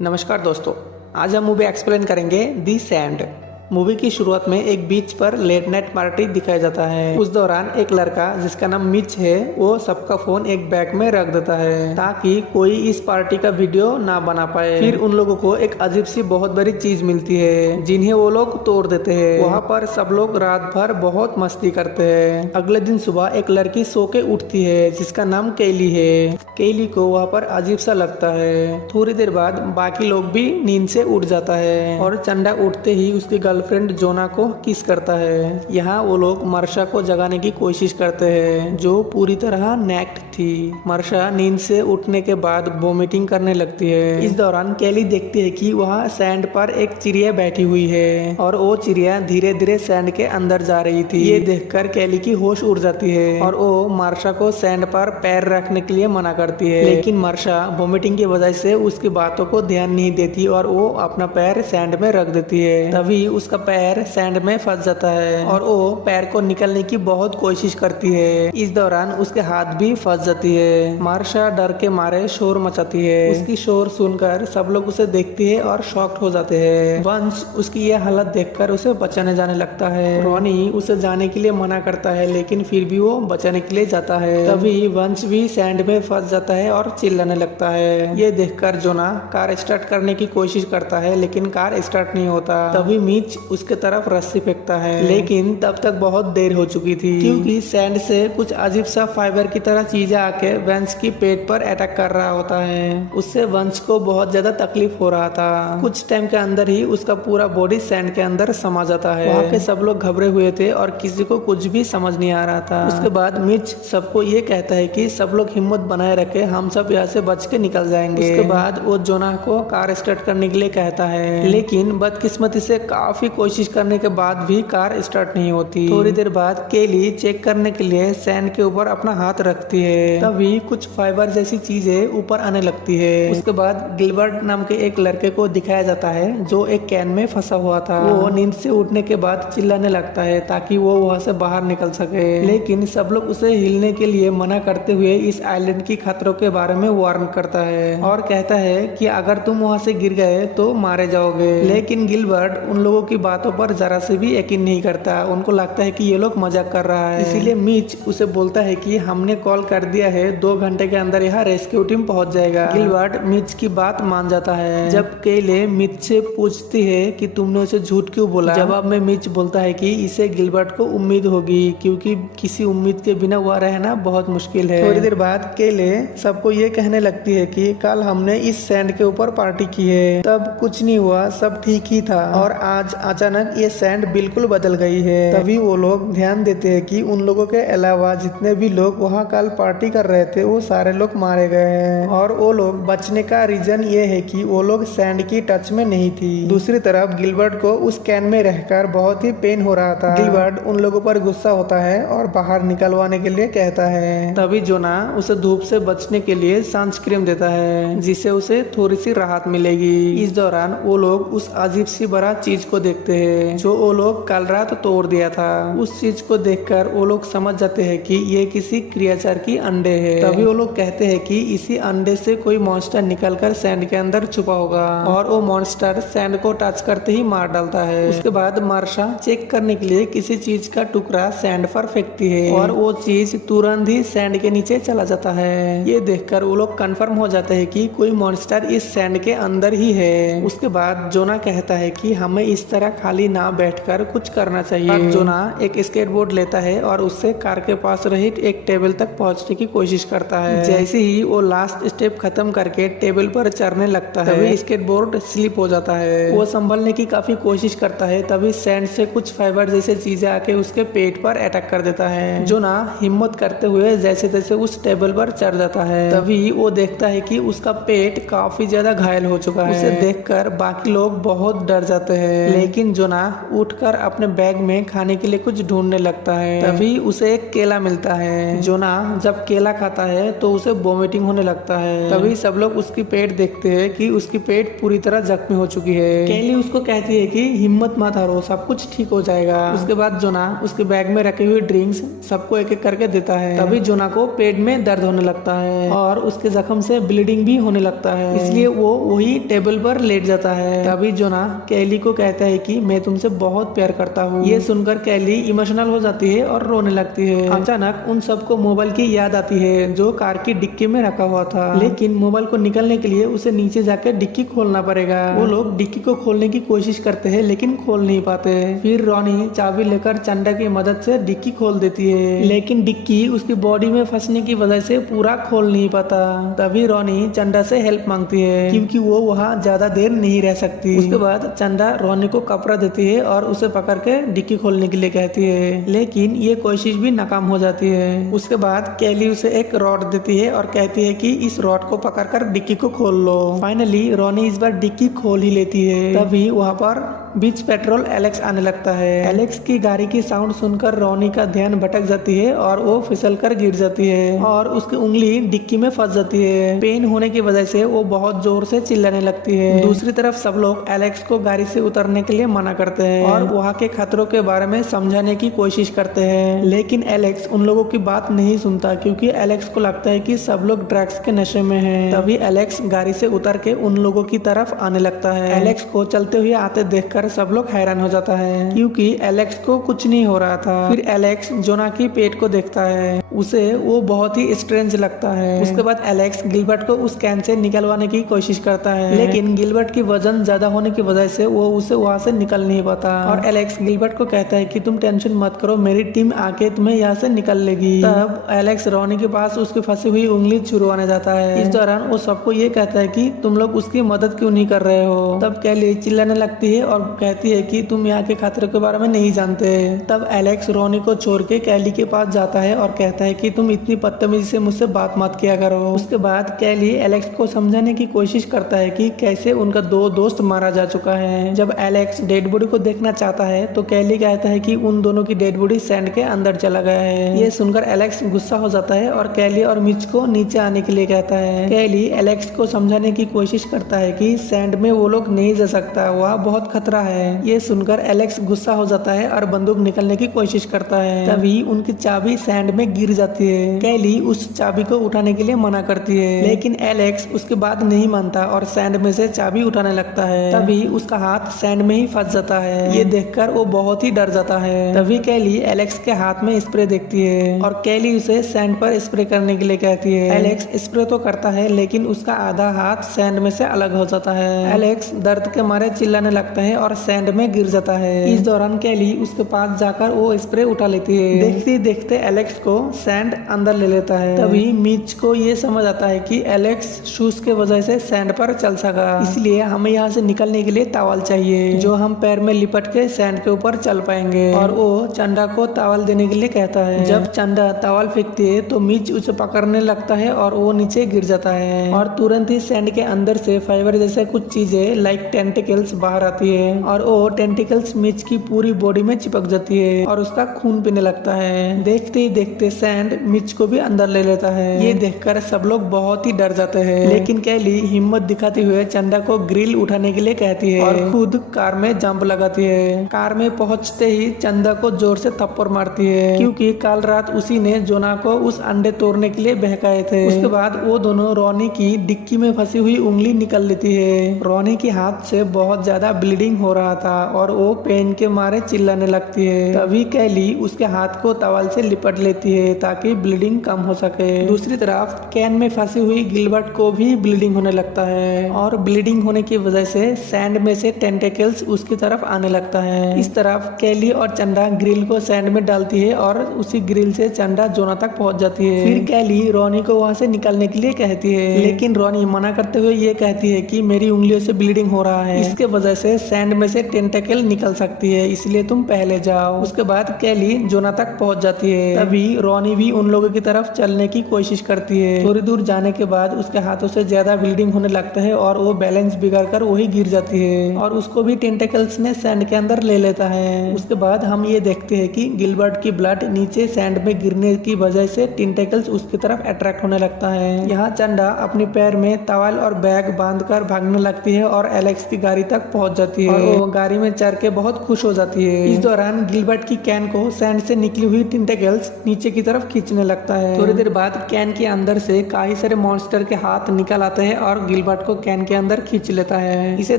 नमस्कार दोस्तों, आज हम मूवी एक्सप्लेन करेंगे दी सैंड। मूवी की शुरुआत में एक बीच पर लेट नाइट पार्टी दिखाया जाता है। उस दौरान एक लड़का जिसका नाम मिच है वो सबका फोन एक बैग में रख देता है ताकि कोई इस पार्टी का वीडियो ना बना पाए। फिर उन लोगों को एक अजीब सी बहुत बड़ी चीज मिलती है जिन्हें वो लोग तोड़ देते हैं। वहाँ पर सब लोग रात भर बहुत मस्ती करते हैं। अगले दिन सुबह एक लड़की सो के उठती है जिसका नाम केली है। केली को वहाँ पर अजीब सा लगता है। थोड़ी देर बाद बाकी लोग भी नींद से उठ जाता है और चंदा उठते ही उसकी गर्लफ्रेंड जोना को किस करता है। यहाँ वो लोग मर्शा को जगाने की कोशिश करते हैं जो पूरी तरह नेक्ड थी। मर्शा नींद से उठने के बाद वोमिटिंग करने लगती है। इस दौरान केली देखती है कि वहाँ सैंड पर एक चिड़िया बैठी हुई है और वो चिड़िया धीरे धीरे सैंड के अंदर जा रही थी। ये देखकर केली की होश उड़ जाती है और वो मर्शा को सैंड पर पैर रखने के लिए मना करती है, लेकिन मर्शा वोमिटिंग की वजह से उसकी बातों को ध्यान नहीं देती और वो अपना पैर सैंड में रख देती है। तभी उसका पैर सैंड में फंस जाता है और वो पैर को निकलने की बहुत कोशिश करती है। इस दौरान उसके हाथ भी फंस जाती है। मर्शा डर के मारे शोर मचाती है। उसकी शोर सुनकर सब लोग उसे देखती है और शॉक्ड हो जाते हैं। वंश उसकी यह हालत देखकर उसे बचाने जाने लगता है। रोनी उसे जाने के लिए मना करता है लेकिन फिर भी वो बचाने के लिए जाता है। तभी वंश भी सैंड में फंस जाता है और चिल्लाने लगता है। ये देखकर जोना कार स्टार्ट करने की कोशिश करता है लेकिन कार स्टार्ट नहीं होता। तभी मिच उसके तरफ रस्सी फेंकता है लेकिन तब तक बहुत देर हो चुकी थी क्योंकि सैंड से कुछ अजीब सा फाइबर की तरह चीजें आके वंश की पेट पर अटैक कर रहा होता है। उससे वंश को बहुत ज्यादा तकलीफ हो रहा था। कुछ टाइम के अंदर ही उसका पूरा बॉडी सैंड के अंदर समा जाता है। वहाँ के सब लोग घबरे हुए थे और किसी को कुछ भी समझ नहीं आ रहा था। उसके बाद मिच सबको ये कहता है कि सब लोग हिम्मत बनाए रखे, हम सब यहाँ से बच के निकल जाएंगे। उसके बाद वो जोना को कार स्टार्ट करने के लिए कहता है लेकिन बदकिस्मती से काफी कोशिश करने के बाद भी कार स्टार्ट नहीं होती। थोड़ी देर बाद केली चेक करने के लिए सैंड के ऊपर अपना हाथ रखती है। तभी कुछ फाइबर जैसी चीजें ऊपर आने लगती है। उसके बाद गिलबर्ट नाम के एक लड़के को दिखाया जाता है जो एक कैन में फंसा हुआ था। वो नींद से उठने के बाद चिल्लाने लगता है ताकि वो वहाँ से बाहर निकल सके, लेकिन सब लोग उसे हिलने के लिए मना करते हुए इस आइलैंड की खतरों के बारे में वार्न करता है और कहता है कि अगर तुम वहाँ से गिर गए तो मारे जाओगे। लेकिन गिलबर्ट उन लोगों की बातों पर जरा से भी यकीन नहीं करता। उनको लगता है कि ये लोग मजाक कर रहा है। इसीलिए मिच उसे बोलता है कि हमने कॉल कर दिया है, 2 घंटे के अंदर यहाँ रेस्क्यू टीम पहुंच जाएगा। गिलबर्ट मिच की बात मान जाता है। जब केले मिच से पूछती है कि तुमने उसे झूठ क्यों बोला, जवाब में मिच बोलता है कि इसे गिलबर्ट को उम्मीद होगी क्योंकि किसी उम्मीद के बिना वह रहना बहुत मुश्किल है। थोड़ी देर बाद केले सबको ये कहने लगती है कि कल हमने इस सैंड के ऊपर पार्टी की है, तब कुछ नहीं हुआ, सब ठीक ही था और आज अचानक ये सैंड बिल्कुल बदल गई है। तभी वो लोग ध्यान देते हैं कि उन लोगों के अलावा जितने भी लोग वहाँ कल पार्टी कर रहे थे वो सारे लोग मारे गए हैं और वो लोग बचने का रीजन ये है कि वो लोग सैंड की टच में नहीं थी। दूसरी तरफ गिलबर्ट को उस कैन में रहकर बहुत ही पेन हो रहा था। गिलबर्ट उन लोगों पर गुस्सा होता है और बाहर निकलवाने के लिए कहता है। तभी जोना उसे धूप से बचने के लिए सनस्क्रीन देता है जिससे उसे थोड़ी सी राहत मिलेगी। इस दौरान वो लोग उस अजीब सी बड़ा चीज को देखते हैं जो वो लोग कल रात तोड़ दिया था। उस चीज को देखकर वो लोग समझ जाते हैं कि ये किसी क्रिएचर की अंडे है। तभी वो लोग कहते हैं कि इसी अंडे से कोई मॉन्स्टर निकलकर सैंड के अंदर छुपा होगा और वो मॉन्स्टर सैंड को टच करते ही मार डालता है। उसके बाद मर्शा चेक करने के लिए किसी चीज का टुकड़ा सैंड पर फेंकती है और वो चीज तुरंत ही सैंड के नीचे चला जाता है। ये देखकर वो लोग कंफर्म हो जाते हैं कि कोई मॉन्स्टर इस सैंड के अंदर ही है। उसके बाद जोना कहता है कि हमें इस तरह खाली ना बैठकर कुछ करना चाहिए। जोना एक स्केटबोर्ड लेता है और उससे कार के पास रही एक टेबल तक पहुंचने की कोशिश करता है। जैसे ही वो लास्ट स्टेप खत्म करके टेबल पर चढ़ने लगता है तभी स्केटबोर्ड स्लिप हो जाता है। वो संभलने की काफी कोशिश करता है तभी सैंड से कुछ फाइबर जैसे चीजें आके उसके पेट पर अटैक कर देता है। जोना हिम्मत करते हुए जैसे तैसे उस टेबल पर चढ़ जाता है। तभी वो देखता है कि उसका पेट काफी ज्यादा घायल हो चुका है। उसे देखकर बाकी लोग बहुत डर जाते हैं लेकिन जोना उठकर अपने बैग में खाने के लिए कुछ ढूंढने लगता है। तभी उसे एक केला मिलता है। जोना जब केला खाता है तो उसे वोमिटिंग होने लगता है। तभी सब लोग उसकी पेट देखते हैं कि उसकी पेट पूरी तरह जख्मी हो चुकी है। केली उसको कहती है कि हिम्मत मत हारो, सब कुछ ठीक हो जाएगा। उसके बाद जोना उसके बैग में रखे हुए ड्रिंक्स सबको एक एक करके देता है। तभी जोना को पेट में दर्द होने लगता है और उसके जख्म से ब्लीडिंग भी होने लगता है, इसलिए वो वही टेबल पर लेट जाता है। तभी जोना केली को कहता है कि मैं तुमसे बहुत प्यार करता हूँ। ये सुनकर केली इमोशनल हो जाती है और रोने लगती है। अचानक उन सबको मोबाइल की याद आती है जो कार की डिक्की में रखा हुआ था, लेकिन मोबाइल को निकलने के लिए उसे नीचे जाकर डिक्की खोलना पड़ेगा। वो लोग डिक्की को खोलने की कोशिश करते हैं लेकिन खोल नहीं पाते। फिर रोनी चाबी लेकर चंदा की मदद से डिक्की खोल देती है, लेकिन डिक्की उसकी बॉडी में फंसने की वजह से पूरा खोल नहीं पाता। तभी रोनी चंदा से हेल्प मांगती है क्योंकि वो वहाँ ज्यादा देर नहीं रह सकती। उसके बाद चंदा रोनी को कपड़ा देती है और उसे पकड़ के डिक्की खोलने के लिए कहती है, लेकिन ये कोशिश भी नाकाम हो जाती है। उसके बाद केली उसे एक रॉड देती है और कहती है कि इस रॉड को पकड़कर डिक्की को खोल लो। फाइनली रोनी इस बार डिक्की खोल ही लेती है। तभी वहाँ पर बीच पेट्रोल एलेक्स आने लगता है। एलेक्स की गाड़ी की साउंड सुनकर रोनी का ध्यान भटक जाती है और वो फिसल कर गिर जाती है और उसकी उंगली डिक्की में फंस जाती है। पेन होने की वजह से वो बहुत जोर से चिल्लाने लगती है। दूसरी तरफ सब लोग एलेक्स को गाड़ी से उतरने के लिए मना करते हैं और वहाँ के खतरों के बारे में समझाने की कोशिश करते हैं, लेकिन एलेक्स उन लोगों की बात नहीं सुनता क्योंकि एलेक्स को लगता है कि सब लोग ड्रग्स के नशे में हैं। तभी एलेक्स गाड़ी से उतर के उन लोगों की तरफ आने लगता है। एलेक्स को चलते हुए आते देखकर सब लोग हैरान हो जाता है क्योंकि एलेक्स को कुछ नहीं हो रहा था। फिर एलेक्स जोना की पेट को देखता है, उसे वो बहुत ही स्ट्रेंज लगता है। उसके बाद एलेक्स गिलबर्ट को उस कैन से निकलवाने की कोशिश करता है, लेकिन गिलबर्ट की वजन ज्यादा होने की वजह से वो उसे वहाँ से निकल नहीं पाता और एलेक्स गिलबर्ट को कहता है कि तुम टेंशन मत करो, मेरी टीम आके तुम्हें यहाँ से निकल लेगी। तब एलेक्स रोनी के पास उसकी फंसी हुई उंगली छुड़वाने जाता है। इस दौरान वो सबको ये कहता है कि तुम लोग उसकी मदद क्यों नहीं कर रहे हो। तब केली चिल्लाने लगती है और कहती है कि तुम यहाँ के खतरे के बारे में नहीं जानते। तब एलेक्स रोनी को छोड़ के केली के पास जाता है और कहता है कि तुम इतनी बदतमीजी से मुझसे बात मत किया करो। उसके बाद केली एलेक्स को समझाने की कोशिश करता है कि कैसे उनका दो दोस्त मारा जा चुका है। जब एलेक्स डेड बॉडी को देखना चाहता है तो केली कहता है कि उन दोनों की डेड बॉडी सैंड के अंदर चला गया है। ये सुनकर एलेक्स गुस्सा हो जाता है और केली और मिच को नीचे आने के लिए कहता है। केली एलेक्स को समझाने की कोशिश करता है कि सैंड में वो लोग नहीं जा सकता, वहाँ बहुत खतरा है। ये सुनकर एलेक्स गुस्सा हो जाता है और बंदूक निकलने की कोशिश करता है। तभी उनकी चाबी सैंड में गिर जाती है। केली उस चाबी को उठाने के लिए मना करती है, लेकिन एलेक्स उसके बात नहीं मानता और सैंड में से चाबी उठाने लगता है। तभी उसका हाथ सैंड में ही फंस जाता है। ये देखकर वो बहुत ही डर जाता है। तभी केली एलेक्स के हाथ में स्प्रे देखती है और केली उसे सैंड पर स्प्रे करने के लिए कहती है। एलेक्स स्प्रे तो करता है लेकिन उसका आधा हाथ सैंड में से अलग हो जाता है। एलेक्स दर्द के मारे चिल्लाने लगता है और सैंड में गिर जाता है। इस दौरान केली उसके पास जाकर वो स्प्रे उठा लेती है। देखते देखते एलेक्स को सैंड अंदर ले लेता है। तभी मिच को ये समझ आता है कि एलेक्स शूज के वजह से सैंड पर चल सका, इसलिए हमें यहाँ से निकलने के लिए तावल चाहिए जो हम पैर में लिपट के सैंड के ऊपर चल पाएंगे। और वो चंदा को तावल देने के लिए कहता है। जब चंदा तावल फेंकती है तो मिच उसे पकड़ने लगता है और वो नीचे गिर जाता है और तुरंत ही सैंड के अंदर से फाइबर जैसे कुछ चीजें लाइक टेंटिकल्स बाहर आती है और वो टेंटिकल्स मिच की पूरी बॉडी में चिपक जाती है और उसका खून पीने लगता है। देखते ही देखते सैंड मिच को भी अंदर ले लेता है। ये देखकर सब लोग बहुत ही डर जाते हैं, लेकिन केली हिम्मत दिखाते हुए चंदा को ग्रिल उठाने के लिए कहती है और खुद कार में जंप लगाती है। कार में पहुंचते ही चंदा को जोर से थप्पड़ मारती है क्योंकि कल रात उसी ने जोना को उस अंडे तोड़ने के लिए बहकाए थे। उसके बाद वो दोनों रोनी की डिक्की में फंसी हुई उंगली निकल लेती है। रोनी के हाथ से बहुत ज्यादा ब्लीडिंग हो रहा था और वो पेन के मारे चिल्लाने लगती है। तभी केली उसके हाथ को टॉवल से लिपट लेती है ताकि ब्लीडिंग कम हो सके। दूसरी तरफ कैन में फंसी हुई गिलबर्ट को भी ब्लीडिंग होने लगता है और ब्लीडिंग होने की वजह से सैंड में से टेंटेकल्स उसकी तरफ आने लगता है। इस तरफ केली और चंदा ग्रिल को सैंड में डालती है और उसी ग्रिल से चंदा जोना तक पहुंच जाती है। फिर केली रोनी को वहां से निकलने के लिए कहती है, लेकिन रोनी मना करते हुए ये कहती है कि मेरी उंगलियों से ब्लीडिंग हो रहा है, इसके वजह से सैंड में से टेंटेकल निकल सकती है, इसलिए तुम पहले जाओ। उसके बाद केली जोना तक पहुंच जाती है। तभी रोनी भी उन लोगों की तरफ चलने की कोशिश करती है। थोड़ी दूर जाने के बाद उसके हाथों से ज्यादा ब्लीडिंग होने लगता है और वो बैलेंस बिगड़ कर वही गिर जाती है और उसको भी टेंटेकल्स ने सैंड के अंदर ले लेता है। उसके बाद हम ये देखते हैं कि गिलबर्ट की ब्लड नीचे सैंड में गिरने की वजह से टेंटेकल्स उसकी तरफ अट्रैक्ट होने लगता है। यहाँ चंडा अपने पैर में टॉवल और बैग बांधकर भागने लगती है और एलेक्स की गाड़ी तक पहुंच जाती है और वो गाड़ी में चढ़ के बहुत खुश हो जाती है। इस दौरान गिलबर्ट की कैन को सैंड से निकली हुई टेंटेकल्स नीचे की तरफ खींचने लगता है। थोड़ी देर बाद कैन के अंदर से काफी सारे मॉन्स्टर के हाथ निकल आते हैं और गिलबर्ट को कैन के अंदर खींच लेता है। इसे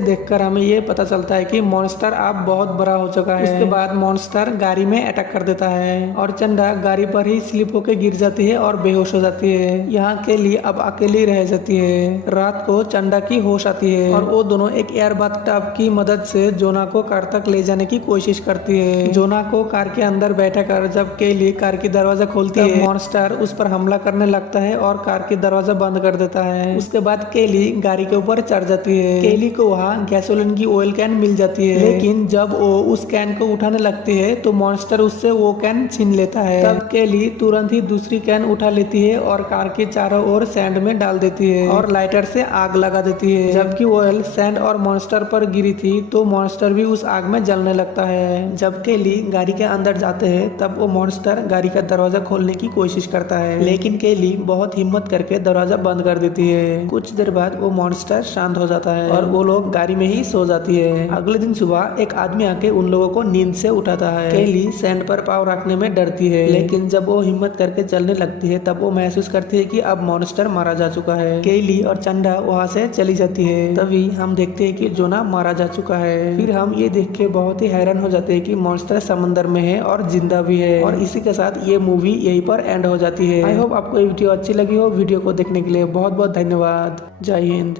देखकर हमें ये पता चलता है कि मॉन्स्टर अब बहुत बड़ा हो चुका है। उसके बाद मॉन्स्टर गाड़ी में अटैक कर देता है और चंडा गाड़ी पर ही स्लिप होकर गिर जाती है और बेहोश हो जाती है। यहाँ केली अब अकेली रह जाती है। रात को चंडा की होश आती है और वो दोनों एक एयर बाथटब की मदद से जोना को कार तक ले जाने की कोशिश करती है। जोना को कार के अंदर बैठा कर जब केली कार की दरवाजा खोलती है, मॉन्स्टर उस पर हमला करने लगता है और कार की दरवाजा बंद कर देता है। उसके बाद केली गाड़ी के ऊपर चढ़ जाती है। केली को वहाँ गैसोलीन की ऑयल कैन मिल जाती है, लेकिन जब वो उस कैन को उठाने लगती है तो मॉन्स्टर उससे वो कैन छीन लेता है। तब केली तुरंत ही दूसरी कैन उठा लेती है और कार के चारों ओर सैंड में डाल देती है और लाइटर से आग लगा देती है। जबकि ऑयल सैंड और मॉन्स्टर पर गिरी थी तो मॉन्स्टर भी उस आग में जलने लगता है। जब केली गाड़ी के अंदर जाते हैं तब वो मॉन्स्टर गाड़ी का दरवाजा खोलने की कोशिश करता है, लेकिन केली बहुत हिम्मत करके दरवाजा बंद कर देती है। कुछ देर बाद वो मॉन्स्टर शांत हो जाता है और वो लोग गाड़ी में ही सो जाती है। अगले दिन सुबह एक आदमी आके उन लोगों को नींद से उठाता है। केली सैंड पर पाँव रखने में डरती है, लेकिन जब वो हिम्मत करके चलने लगती है तब वो महसूस करती है कि अब मॉन्स्टर मारा जा चुका है। केली और चंडा वहाँ से चली जाती है। तभी हम देखते हैं कि जोना मारा जा चुका है। फिर हम ये देख के बहुत ही हैरान हो जाते हैं कि मॉन्स्टर समंदर में है और जिंदा भी है। और इसी के साथ ये मूवी यहीं पर एंड हो जाती है। आई होप आपको ये वीडियो अच्छी लगी हो। वीडियो को देखने के लिए बहुत बहुत धन्यवाद। जय हिंद।